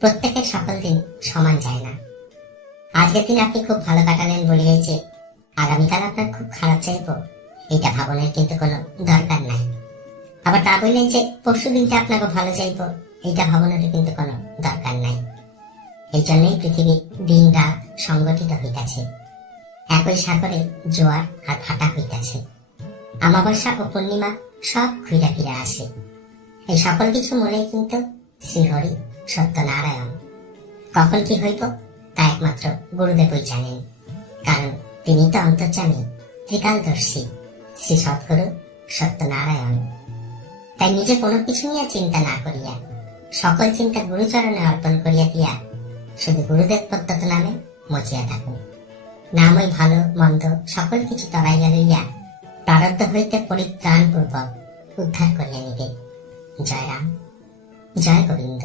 প্রত্যেকের সকল দিন সমান যায় না। আজকের দিন আপনি খুব ভালো কাটালেন বলিয়ে যে আগামীকাল আপনার খুব খারাপ চাইবো, এটা ভাবনের কিন্তু কোনো দরকার নাই। আবার তা বললেন যে পরশু দিনটা আপনাকে ভালো চাইবো, এইটা ভাবনারও কিন্তু কোনো দরকার নাই। এই জন্যই পৃথিবীর দিন রাত সংগঠিত হইতাছে, একই সাগরে জোয়ার আর ভাটা হইতাছে। অমাবস্যা ও পূর্ণিমা সব ঘুরা ফিরে আসে। এই সকল কিছু মনেই কিন্তু শ্রীহরি সত্যনারায়ণ। কখন কি হইব তা একমাত্র গুরুদেবই জানেন, কারণ তিনি তো অন্তর্যামী, ত্রিকালদর্শী শ্রী সদ্গুরু সত্যনারায়ণ। তাই নিজে কোনো কিছু নিয়ে চিন্তা না করিয়া সকল চিন্তা গুরুচরণে অর্পণ করিয়া দিয়া শুধু গুরুদেব প্রত্যত নামে মজিয়া থাকুন। নামই ভালো মন্দ সকল কিছু তরাইয়া লইয়া প্রারব্ধ হইতে পরিত্রাণ পূর্বক উদ্ধার করিয়া নিবে। জয় রাম, জয় গোবিন্দ।